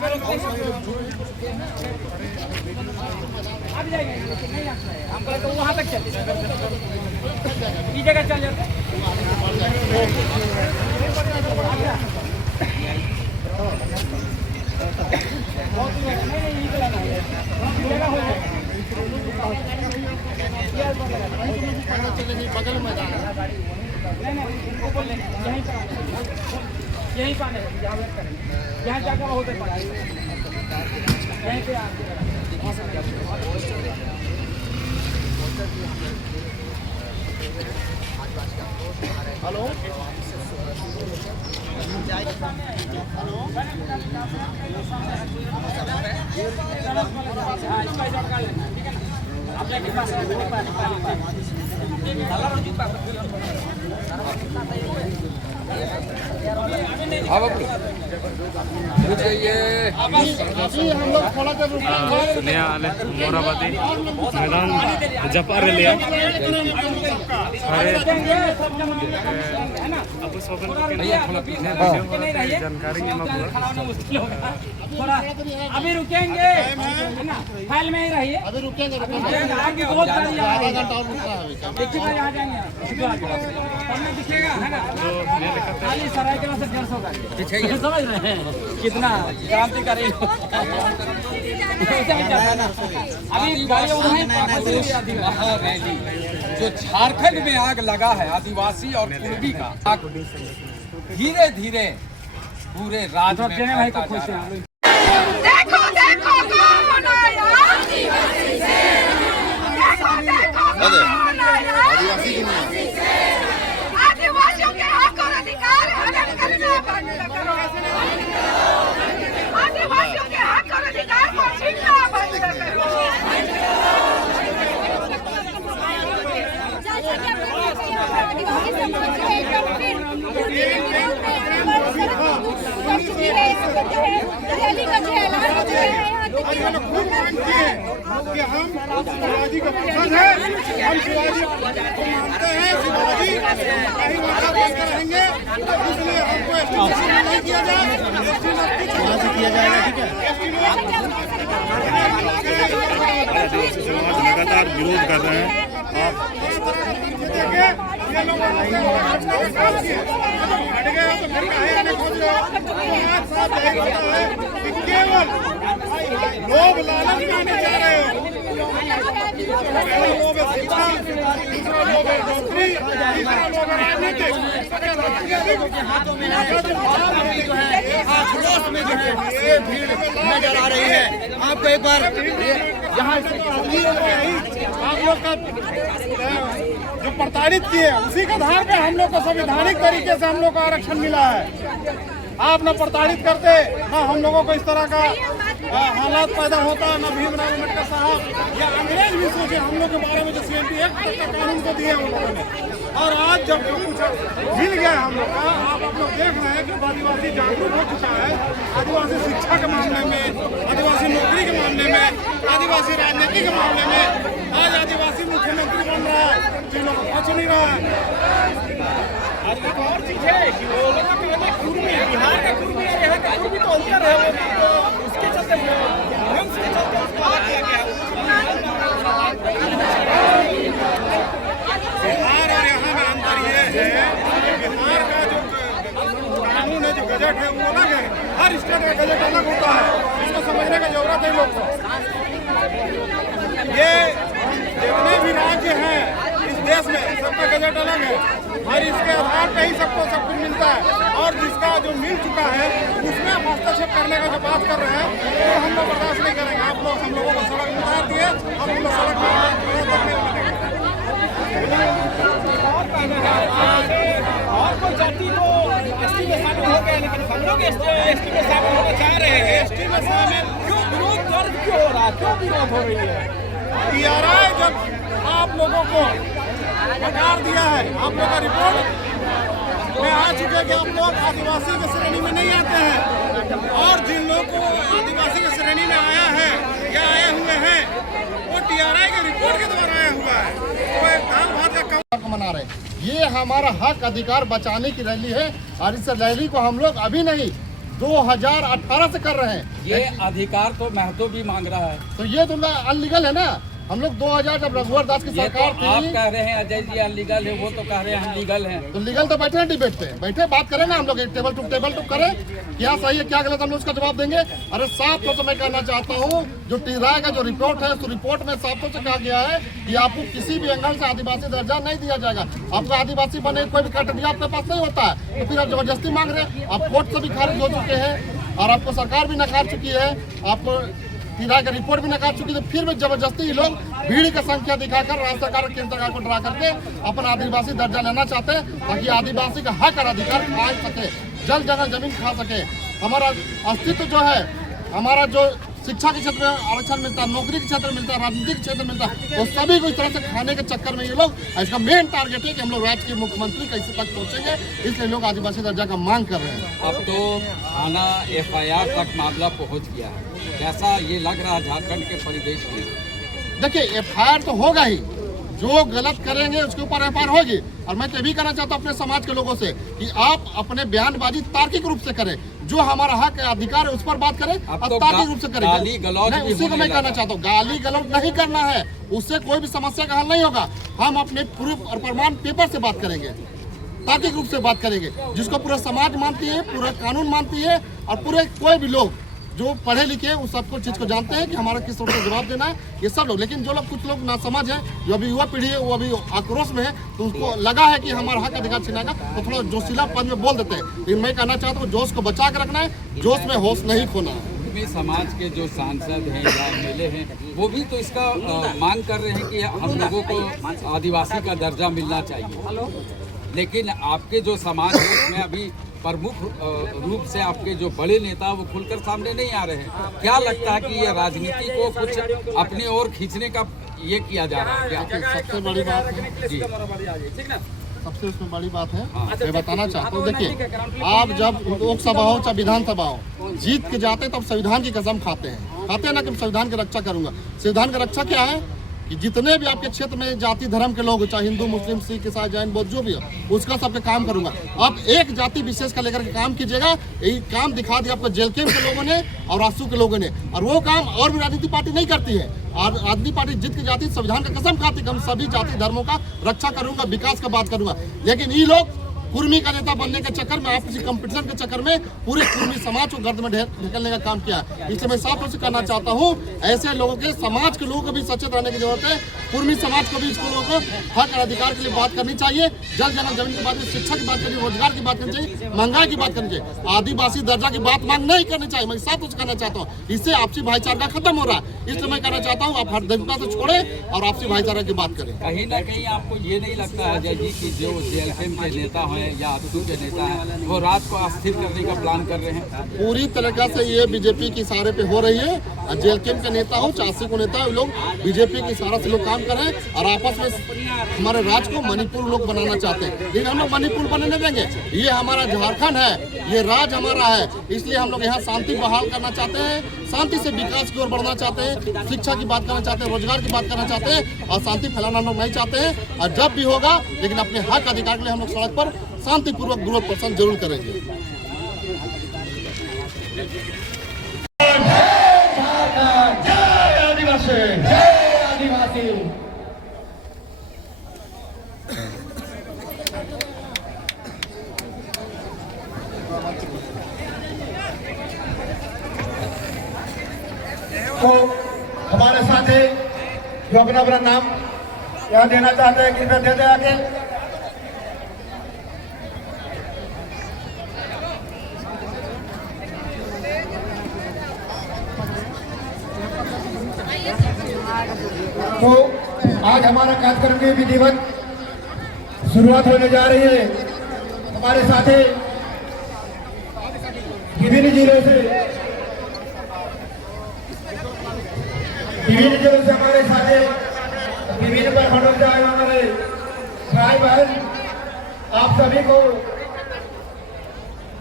पे रुकते हैं। अब जाएंगे नहीं आता है हम बोले तो वहाँ तक चले इस जगह चल जाते बगल मैदान है। इनको बोल लेंगे यहीं पर आने जहाँ वेट करेंगे यहाँ जाकर होते यहीं पे हेलो अभी हम लोग थोड़ा देर सुनिया आले मोराबादी मैदान जपा रहे अबू सोबन जानकारी अभी रुकेंगे फाइल में ही रहिए अभी रुकेंगे आगे बहुत सारी आधा घंटा और रुकना है। देखिए भाई आ जाएंगे सामने दिखेगा है ना खाली सराय के से 150 का समझ रहे हैं कितना क्रांतिकारी अभी गाड़ी जो झारखंड में आग लगा है आदिवासी और कुर्मी का धीरे धीरे पूरे राज्य में भाई को खुश हैं देखो देखो कौन आया आदिवासी से देखो देखो कौन आया आदिवासी से आदिवासियों के हक और अधिकार हनन करना बंद करो आदिवासियों के हक और अधिकार को छीनना बंद करो आदिवासी समाज है रैली का जो ऐलान हो चुका है खूब मानते हैं कि हम शिवाजी का वंशज है, हम शिवाजी को मानते हैं, शिवाजी कहीं वादा देकर रहेंगे, इसलिए हमको एस्टिमेशन नहीं किया जाए, एस्टिमेशन किया जाएगा। ठीक है समाज लगातार विरोध कर रहे हैं ये लोग हट गए तो फिर कहे नहीं खोज रहे साथ यही होता है कि केवल लोग लालच में आने जा रहे हो। पहला लोग है शिक्षा, दूसरा लोग है नौकरी, तीसरा लोग है राजनीतिक। ये भीड़ नजर आ रही है आपको। एक बार यहाँ आप लोग का जो प्रताड़ित किए उसी के आधार पे हम लोग को संवैधानिक तरीके से हम लोग को आरक्षण मिला है। आप न प्रताड़ित करते न हम लोगों को इस तरह का हालात पैदा होता न भीमराव अम्बेडकर साहब या अंग्रेज भी सोचे हम लोग के बारे में जो CMP एक्ट का कानून को दिए उन लोगों ने। और आज जब जो कुछ मिल गया हम लोग का, आप लोग देख रहे हैं कि आदिवासी जागरूक हो चुका है। आदिवासी शिक्षा के मामले में, आदिवासी नौकरी के मामले में, आदिवासी राजनीति के मामले में आज आदिवासी मुख्यमंत्री बन रहा है, जिन लोगों को पहुंच नहीं रहा है। आज एक और चीज है कि वो लोग कुर्मी बिहार का कुर्मी और यहाँ का कुर्मी तो अंतर है उसके चलते ध्वंस के चलते उसको आ गया बिहार और यहाँ में अंतर ये है कि बिहार का जो कानून है, जो गजट है वो अलग है। हर स्टेट का गजट अलग होता है, इसको समझने का जरूरत है लोग को। ये जितने भी राज्य हैं इस देश में सबका गजट अलग है और इसके आधार पे ही सबको सब कुछ मिलता है। और जिसका जो मिल चुका है उसमें हस्तक्षेप करने का जो बात कर रहे हैं वो हम लोग बर्दाश्त नहीं करेंगे। आप लोग हम लोगों को सड़क में उतार दिए, हम लोग सड़क में और कोई जाति तो ST में शामिल हो गए लेकिन हम लोग ST में शामिल होना चाह रहे हैं। ST में शामिल क्यों विरोध दर्ज क्यों हो रहा है, क्यों विरोध हो रही है? TRI जब आप लोगों को नकार दिया है, आप लोग का रिपोर्ट में आ चुके कि आप लोग आदिवासी की श्रेणी में नहीं आते हैं और जिन लोगों को आदिवासी की श्रेणी में आया है या आए हुए हैं वो TRI के रिपोर्ट के द्वारा आया हुआ है। वो एक दाल भात का कम मना रहे। ये हमारा हक अधिकार बचाने की रैली है और इस रैली को हम लोग अभी नहीं 2018 से कर रहे हैं। ये अधिकार तो महतो भी मांग रहा है। तो ये तो अनलीगल है ना। हम लोग 2000 जब रघुवर दास की ये तो सरकार आप थी, कह रहे हैं अजय जी अनलीगल है, वो तो कह रहे हैं हम लीगल हैं। तो लीगल तो बैठे हैं डिबेट पे, बैठे बात करें ना हम लोग, टेबल टू करें, क्या सही है क्या गलत, हम लोग उसका जवाब देंगे। अरे साफ तौर से मैं कहना चाहता हूँ, जो टीराय का जो रिपोर्ट है, उस रिपोर्ट में साफ तौर से कहा गया है कि आपको किसी भी एंगल से आदिवासी दर्जा नहीं दिया जाएगा। आपको आदिवासी बने कोई भी क्राइटेरिया आपके पास नहीं होता है, तो फिर आप जबरदस्ती मांग रहे हैं। आप कोर्ट से भी खारिज हो चुके हैं और आपको सरकार भी नकार चुकी है, आपको टीराय का रिपोर्ट भी नकार चुकी है। तो फिर भी जबरदस्ती लोग भीड़ की संख्या दिखाकर राज्य सरकार और केंद्र सरकार को डरा करके अपना आदिवासी दर्जा लेना चाहते हैं, ताकि आदिवासी का हक और अधिकार खा सके, जल जगह जमीन खा सके। हमारा अस्तित्व जो है, हमारा जो शिक्षा के क्षेत्र में आरक्षण मिलता है, नौकरी के क्षेत्र में मिलता है, राजनीतिक क्षेत्र में मिलता है, वो सभी को इस तरह से खाने के चक्कर में ये लोग, इसका मेन टारगेट है कि हम लोग राज्य के मुख्यमंत्री कैसे तक पहुंचेंगे, इसलिए लोग आदिवासी दर्जा का मांग कर रहे हैं। अब तो थाना FIR तक मामला पहुंच गया है, कैसा ये लग रहा है झारखंड के परिवेश में? देखिए FIR तो होगा ही, जो गलत करेंगे उसके ऊपर FIR होगी। और मैं तो भी कहना चाहता हूँ अपने समाज के लोगों से कि आप अपने बयानबाजी तार्किक रूप से करें, जो हमारा हक अधिकार है उस पर बात करें, अब तो तार्किक रूप से करें। गाली गलौज नहीं, भी उसी को होने मैं लगा। कहना चाहता हूँ, गाली गलौज नहीं करना है, उससे कोई भी समस्या का हल नहीं होगा। हम अपने प्रूफ और प्रमाण पेपर से बात करेंगे, तार्किक रूप से बात करेंगे, जिसको पूरा समाज मानती है, पूरा कानून मानती है, और पूरे कोई भी लोग जो पढ़े लिखे उस सबको चीज को जानते हैं कि हमारा किस तरह से जवाब देना है, ये सब लोग। लेकिन जो लोग कुछ लोग ना समझ है, जो अभी युवा पीढ़ी है, वो अभी आक्रोश में है, तो उसको लगा है कि हमारा हक अधिकार छीनेगा, तो थोड़ा जोशीला पद में बोल देते हैं। लेकिन मैं कहना चाहता हूँ जोश को बचा के रखना है, जोश में होश नहीं खोना है। में समाज के जो सांसद हैं या MLA हैं, वो भी तो इसका मांग कर रहे हैं कि हम लोगों को आदिवासी का दर्जा मिलना चाहिए। लेकिन आपके जो समाज है उसमें अभी प्रमुख रूप से आपके जो बड़े नेता वो खुलकर सामने नहीं आ रहे हैं। क्या लगता है कि ये राजनीति को कुछ अपनी ओर खींचने का ये किया जा रहा है क्या? सबसे बड़ी बात है जी, सबसे उसमें बड़ी बात है, मैं बताना चाहता हूँ, देखिए आप जब लोकसभा हो चाहे विधानसभा हो, जीत के जाते तब संविधान की कसम खाते हैं ना कि संविधान की रक्षा करूंगा। संविधान की रक्षा क्या है कि जितने भी आपके क्षेत्र में जाति धर्म के लोग, चाहे हिंदू मुस्लिम सिख ईसाई जैन बौद्ध जो भी हो, उसका सबके काम करूंगा। अब एक जाति विशेष का लेकर के काम कीजिएगा, यही काम दिखा दिया आपको जेल कैंप के लोगों ने और आंसू के लोगों ने, और वो काम और भी राजनीतिक पार्टी नहीं करती है। और राजनीतिक पार्टी जीत के जाती संविधान का कसम खाती कि हम सभी जाति धर्मों का रक्षा करूंगा, विकास का बात करूंगा। लेकिन ये लोग कुर्मी का नेता बनने के चक्कर में, आपसी कंपटीशन के चक्कर में पूरे कुर्मी समाज को गर्द में ढकेलने का काम किया। इसलिए मैं साफ तौर से कहना चाहता हूँ, ऐसे लोगों के, समाज के लोगों को भी सचेत रहने की जरूरत है। कुर्मी समाज को भी इसको लोगों को हक और अधिकार के लिए बात करनी चाहिए, जल जगह जमीन की बात, शिक्षा की बात करनी, रोजगार की बात करनी चाहिए, महंगाई की बात करनी चाहिए। आदिवासी दर्जा की बात मांग नहीं करनी चाहिए। मैं साफ तौर से कहना चाहता हूँ, इससे आपसी भाईचारा खत्म हो रहा है। इसलिए मैं कहना चाहता हूँ आप हरदमता से छोड़े और आपसी भाईचारा की बात करें। कहीं ना कहीं आपको ये नहीं लगता है अजय जी की जो JLKM के नेता हैं या ASU के नेता हैं, वो रात को अस्थिर करने का प्लान कर रहे हैं? पूरी तरीके से ये बीजेपी के इशारे पे हो रही है। JLKM के नेता हो, ASU को नेता हो, लोग बीजेपी के इशारा से लोग काम कर रहे हैं और आपस में हमारे राज्य को मणिपुर लोग बनाना चाहते हैं। लेकिन हम लोग मणिपुर बनने नहीं देंगे। ये हमारा झारखंड है, ये राज्य हमारा है, इसलिए हम लोग यहाँ शांति बहाल करना चाहते हैं, शांति से विकास की ओर बढ़ना चाहते हैं, शिक्षा की बात करना चाहते हैं, रोजगार की बात करना चाहते हैं, और शांति फैलाना हम लोग नहीं चाहते हैं। और जब भी होगा, लेकिन अपने हक अधिकार के लिए हम लोग सड़क पर शांतिपूर्वक विरोध प्रदर्शन जरूर करेंगे। तो हमारे साथी जो अपना अपना नाम यहाँ देना चाहते हैं, कृपया दे दें आगे। तो आज हमारा कार्यक्रम की विधिवत शुरुआत होने जा रही है। हमारे साथी विभिन्न जिलों से हमारे साथी विभिन्न प्रखंडों से आए हमारे भाई बहन, आप सभी को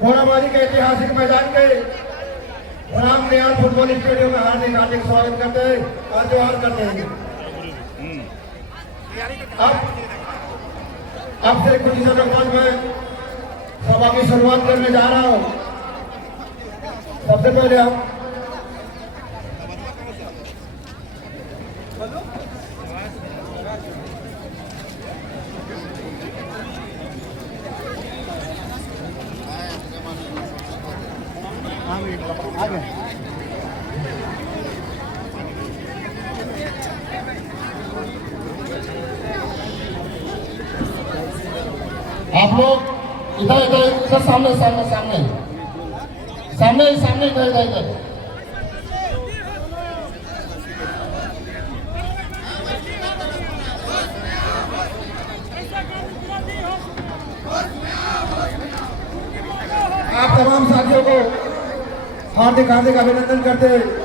घोड़ाबाजी के ऐतिहासिक मैदान के रामदयाल फुटबॉल स्टेडियम में हार्दिक हार्दिक स्वागत करते हैं और जोहार करते हैं। अब से कुछ समय बाद मैं सभा की शुरुआत करने जा रहा हूँ। सबसे पहले हम आप लोग इधर इधर इधर सामने सामने सामने सामने सामने इधर इधर इधर आप तमाम साथियों को हार्दिक हार्दिक अभिनंदन करते